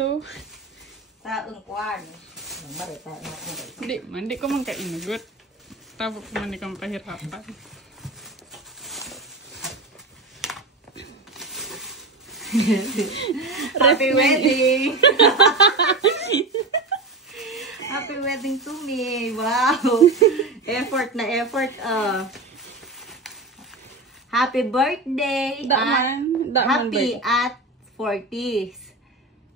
to. Taong kuwan. Hindi ko man kainugot. Tapos man ikang pahirapan. Happy wedding! Happy wedding to me. Wow. Effort na effort. Happy birthday. Happy at 40s.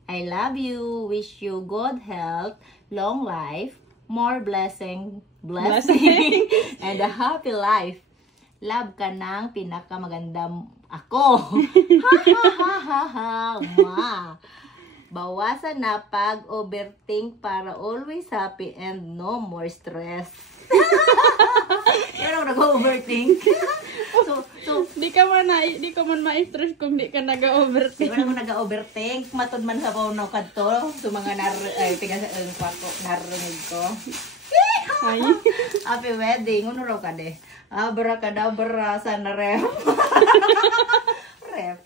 I love you. Wish you good health, long life, more blessing, and a happy life. Love ka ng pinakamagandang ako. Ma. Bawasan na pag-overthink para always happy and no more stress. Yan ang nag-overthink. Di ka man ma-stress kung di ka nag-overthink. Di ba naman nag-overthink? Matod man sa paunaw ka to. So mga narinig ko. Ay. Happy wedding. Ano raw ka de? Abracadabra sana ref. Ref.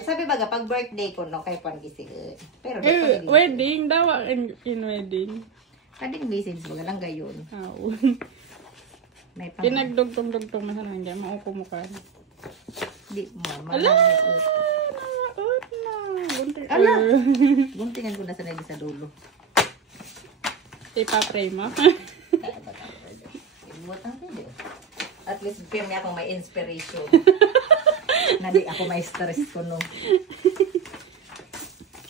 Sabi baga, pag birthday ko, no, kay Pangisig. Pero wedding daw in wedding. Kading message baga lang gayon. May pang... Pinagdugtong-dugtong na sana. Hindi, maupo mo ka. Di mo. Ala! Nalaot na. Ala! Guntingan ko na sa naging sa dulo. Ipa-pray mo? Ibuot ang video. At least, firme akong may inspiration. Nadi ako may stress ko, no.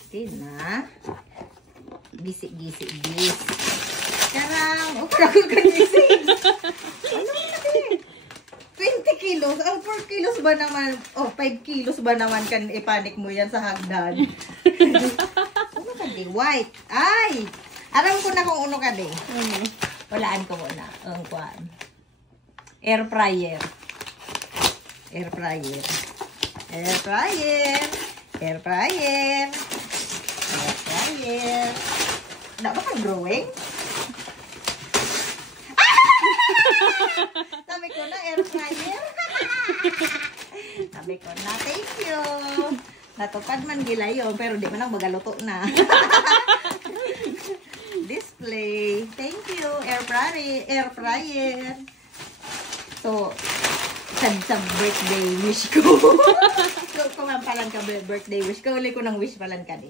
Tina. Gisi-gisi. Karang. O, parang ko gising. Ano natin? 20 kilos. 4 kilos ba naman? 5 kilos ba naman kan ipanik mo yan sa hagdan? Ano ka di? White. Ay! Alam ko na kung ano ka di. Walaan ko muna. Ang kuwan. Air fryer. Air fryer. Air fryer. Air fryer. Air fryer. Wala ba kang drawing? Sabi ko na, air fryer. Sabi ko na, thank you. Natupad man gila yun, pero di man ang magaluto na. Display. Thank you, air fryer. So, sa birthday wish ko. So, kumampalan ka birthday wish ko. Uli ko ng wish palan ka di.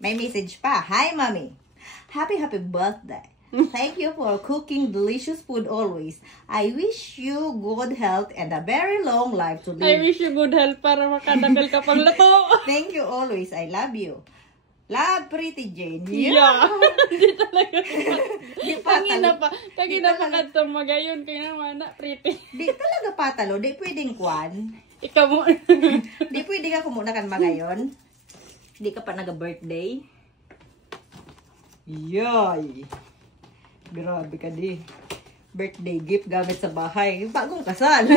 May message pa. Hi, Mommy. Happy birthday. Thank you for cooking delicious food always. I wish you good health and a very long life to live. I wish you good health para makadagal ka pang luto. Thank you always. I love you. Love, Pretty Jane. Yeah. Di talaga. Di patalo. Kagina pa ka magayon. Kaya naman na, pretty. Di talaga patalo. Di pwedeng kwan. Ikaw mo. Di pwedeng ako muna kan magayon. Di ka pa naga-birthday. Yay. Grabe ka di. Birthday gift gamit sa bahay. Bagong kasal.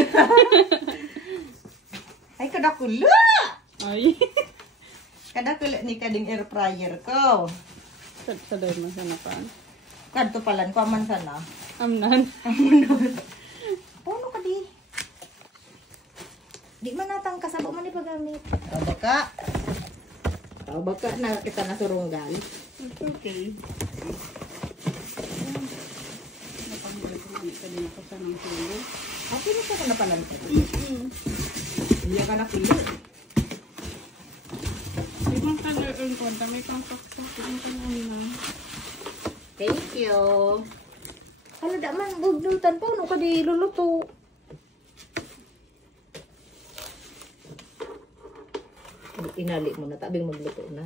Ay, kadakula! Ay. Kadakula ni kading air fryer ko. Sa dahil man sana pa. Kadto palan ko man sana. Amnan. Puno ka di. Di man natang kasabo man ipagamit. Baka na kita nasurunggal. It's okay. Kanina ko sa nang sulo. Ako na sa kanapalan ka. Iya ka na kilo. Ibang color ang konta. May pang-saksak. Ibang color na. Thank you. Hala, da man. Bugdutan po. Ano ka di luluto? Inali mo na. Tabing magluto na.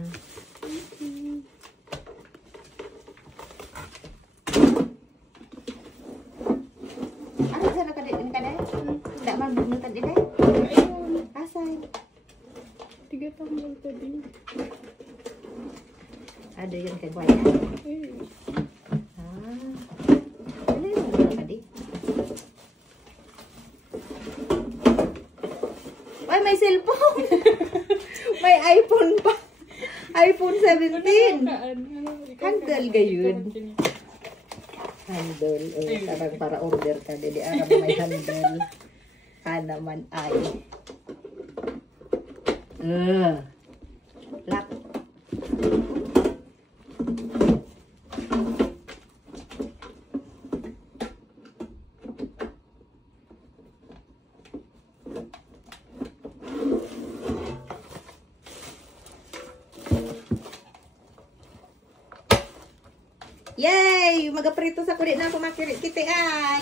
Sana ka din ka dahil? Tidak man bugnutan din eh? Ayun. Asay? 3 tambal ka din. Ada yan kay Guaya. Ano yung mga ka di? Ay, may cellphone! May iPhone pa! iPhone 17! Handle gayon. Handle. Sarang para order ka. Dili aram may handle. Naman ay. Lock. Yay! Magaprito sa ko. Di na ako makirikitian.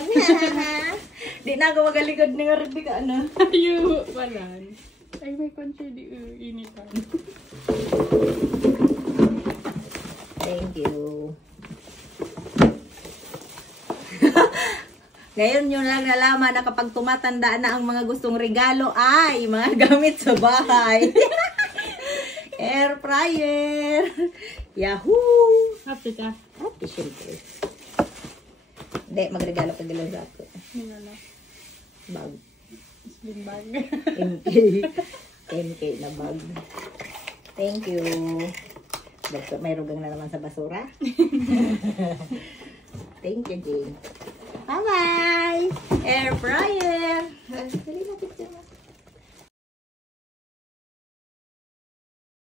Di na ako magaligod ni nga rin ka ano. Ayo, walan. Ay, may konti di initan. Thank you. Ngayon nyo lang nalaman na kapag tumatanda na ang mga gustong regalo ay mga gamit sa bahay. Air fryer. Yahoo! Happy ka? Happy syempre. Hindi, magregalo ka gila sa ako. Nilala. Bag. Slim bag. MK. MK na bag. Thank you. May rugang na naman sa basura. Thank you, Jane. Bye-bye! Air fryer!